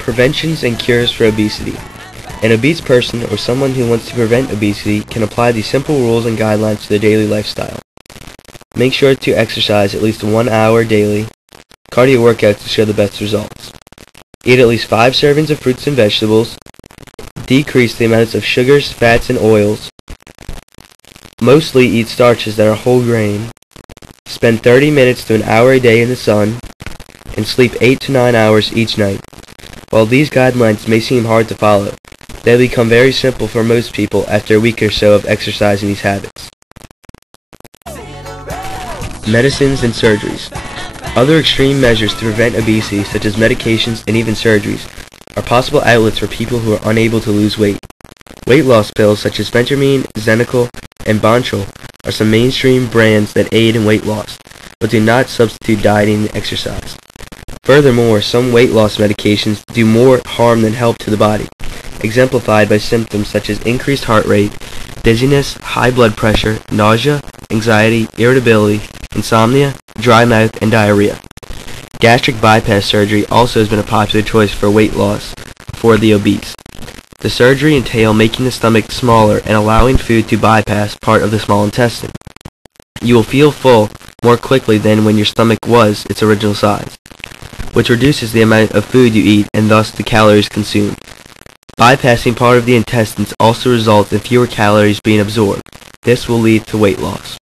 Preventions and cures for obesity. An obese person or someone who wants to prevent obesity can apply these simple rules and guidelines to their daily lifestyle. Make sure to exercise at least 1 hour daily. Cardio workouts to show the best results. Eat at least 5 servings of fruits and vegetables. Decrease the amounts of sugars, fats, and oils. Mostly eat starches that are whole grain. Spend 30 minutes to an hour a day in the sun. And sleep 8 to 9 hours each night. While these guidelines may seem hard to follow, they become very simple for most people after a week or so of exercising these habits. Medicines and surgeries. Other extreme measures to prevent obesity, such as medications and even surgeries, are possible outlets for people who are unable to lose weight. Weight loss pills such as phentermine, Xenical, and Bonchol are some mainstream brands that aid in weight loss, but do not substitute dieting and exercise. Furthermore, some weight loss medications do more harm than help to the body, exemplified by symptoms such as increased heart rate, dizziness, high blood pressure, nausea, anxiety, irritability, insomnia, dry mouth, and diarrhea. Gastric bypass surgery also has been a popular choice for weight loss for the obese. The surgery entails making the stomach smaller and allowing food to bypass part of the small intestine. You will feel full more quickly than when your stomach was its original size, which reduces the amount of food you eat and thus the calories consumed. Bypassing part of the intestines also results in fewer calories being absorbed. This will lead to weight loss.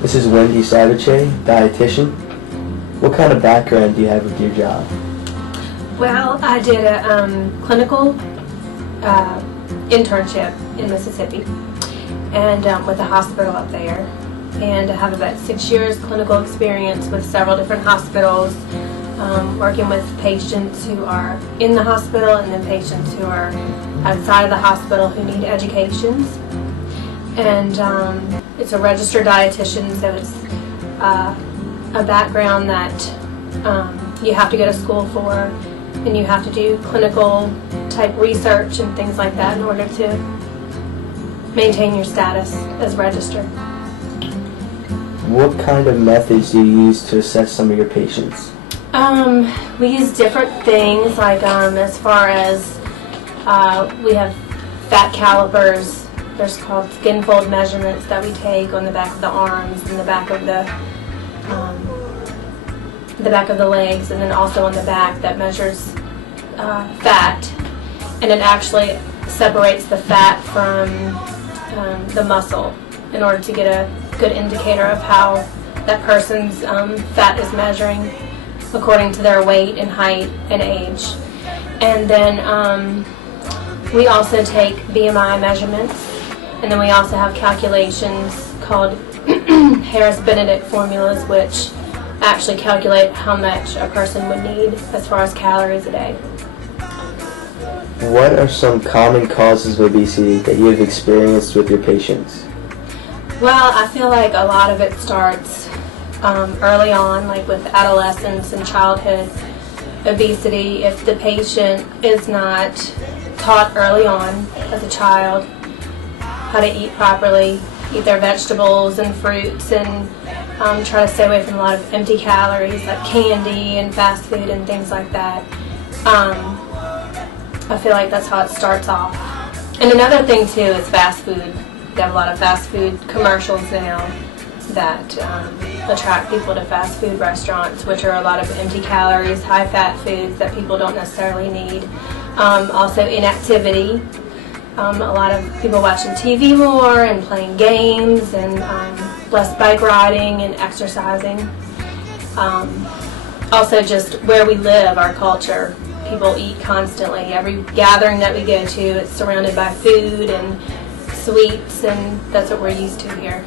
This is Wendy Sabache, dietitian. What kind of background do you have with your job? Well, I did a clinical internship in Mississippi and with a hospital up there. And I have about 6 years clinical experience with several different hospitals, working with patients who are in the hospital and then patients who are outside of the hospital who need educations. And it's a registered dietitian, so it's a background that you have to go to school for, and you have to do clinical type research and things like that in order to maintain your status as registered. What kind of methods do you use to assess some of your patients? We use different things, like as far as we have fat calipers. There's called skin fold measurements that we take on the back of the arms and the back of the back of the legs, and then also on the back that measures fat, and it actually separates the fat from the muscle in order to get a good indicator of how that person's fat is measuring according to their weight and height and age. And then we also take BMI measurements, and then we also have calculations called Harris-Benedict formulas, which actually calculate how much a person would need as far as calories a day. What are some common causes of obesity that you have experienced with your patients? Well, I feel like a lot of it starts early on, like with adolescence and childhood obesity. If the patient is not taught early on as a child how to eat properly, eat their vegetables and fruits, and try to stay away from a lot of empty calories like candy and fast food and things like that, I feel like that's how it starts off. And another thing too is fast food. We have a lot of fast food commercials now that attract people to fast food restaurants, which are a lot of empty calories, high fat foods that people don't necessarily need. Also inactivity. A lot of people watching TV more and playing games, and less bike riding and exercising. Also just where we live, our culture. People eat constantly. Every gathering that we go to, it's surrounded by food and sweets, and that's what we're used to here.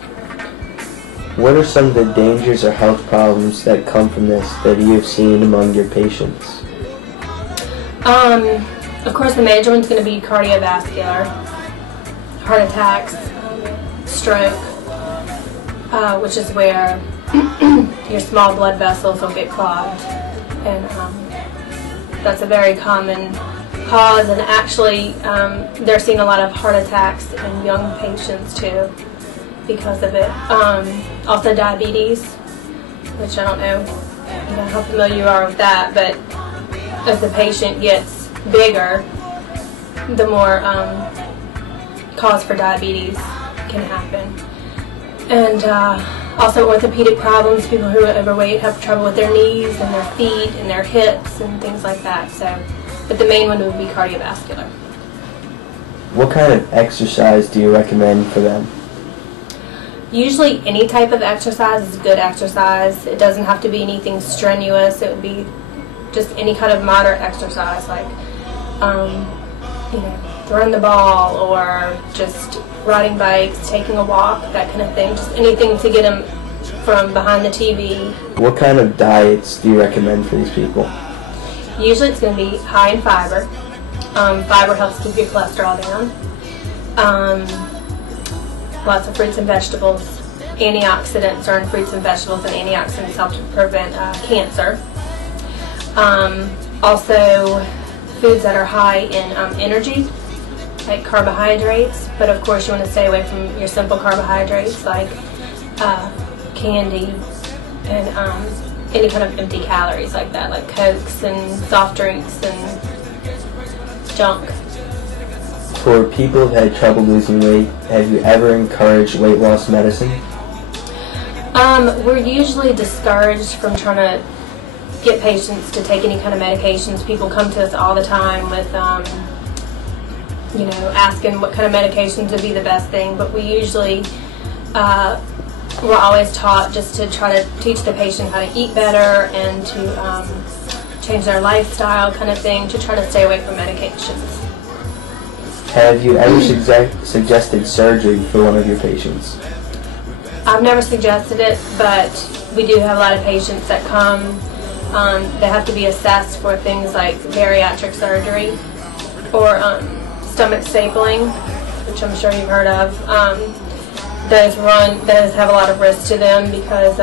What are some of the dangers or health problems that come from this that you have seen among your patients? Of course, the major one's going to be cardiovascular, heart attacks, stroke, which is where your small blood vessels will get clogged, and that's a very common cause. And actually, they're seeing a lot of heart attacks in young patients too because of it. Also diabetes, which I don't know, how familiar you are with that, but as the patient gets bigger, the more cause for diabetes can happen. And also orthopedic problems, people who are overweight have trouble with their knees and their feet and their hips and things like that. So, but the main one would be cardiovascular. What kind of exercise do you recommend for them? Usually any type of exercise is good exercise. It doesn't have to be anything strenuous. It would be just any kind of moderate exercise, like throwing the ball or just riding bikes, taking a walk, that kind of thing. Just anything to get them from behind the TV. What kind of diets do you recommend for these people? Usually it's going to be high in fiber. Fiber helps keep your cholesterol down. Lots of fruits and vegetables. Antioxidants are in fruits and vegetables, and antioxidants help to prevent cancer. Also, foods that are high in energy, like carbohydrates, but of course you want to stay away from your simple carbohydrates like candy and any kind of empty calories like that, like Cokes and soft drinks and junk. For people who had trouble losing weight, have you ever encouraged weight loss medicine? We're usually discouraged from trying to get patients to take any kind of medications. People come to us all the time with, asking what kind of medications would be the best thing, but we usually, we're always taught just to try to teach the patient how to eat better and to change their lifestyle kind of thing, to try to stay away from medications. Have you ever suggested surgery for one of your patients? I've never suggested it, but we do have a lot of patients that come. They have to be assessed for things like bariatric surgery or stomach stapling, which I'm sure you've heard of. Those have a lot of risk to them because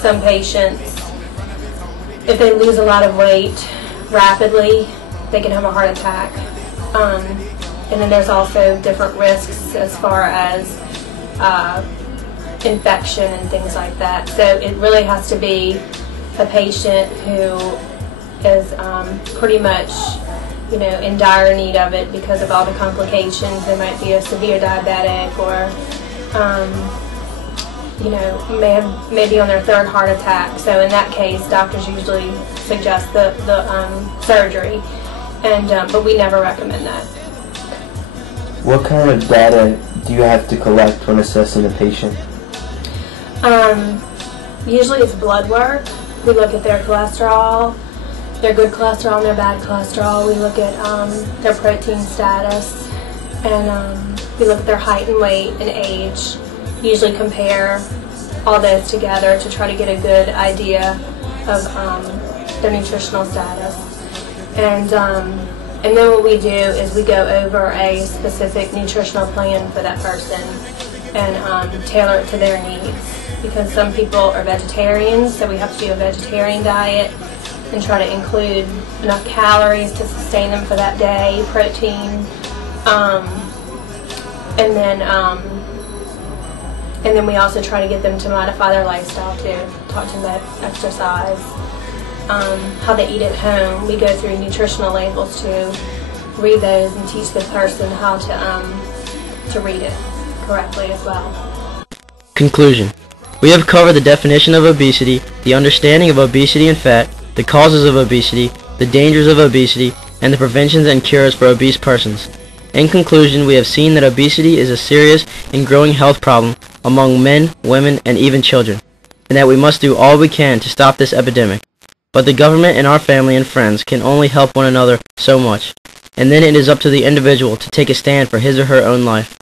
some patients, if they lose a lot of weight rapidly, they can have a heart attack. And then there's also different risks as far as infection and things like that. So it really has to be a patient who is pretty much, in dire need of it because of all the complications. They might be a severe diabetic or, may be on their third heart attack. So in that case, doctors usually suggest the surgery, but we never recommend that. What kind of data do you have to collect when assessing a patient? Usually it's blood work. We look at their cholesterol, their good cholesterol and their bad cholesterol. We look at their protein status, and we look at their height and weight and age. Usually compare all those together to try to get a good idea of their nutritional status. And then what we do is we go over a specific nutritional plan for that person and tailor it to their needs. Because some people are vegetarians, so we have to do a vegetarian diet and try to include enough calories to sustain them for that day, protein, and then we also try to get them to modify their lifestyle too. Talk to them about exercise, how they eat at home. We go through nutritional labels too, read those, and teach the person how to read it correctly as well. Conclusion. We have covered the definition of obesity, the understanding of obesity and fat, the causes of obesity, the dangers of obesity, and the preventions and cures for obese persons. In conclusion, we have seen that obesity is a serious and growing health problem among men, women, and even children, and that we must do all we can to stop this epidemic. But the government and our family and friends can only help one another so much, and then it is up to the individual to take a stand for his or her own life.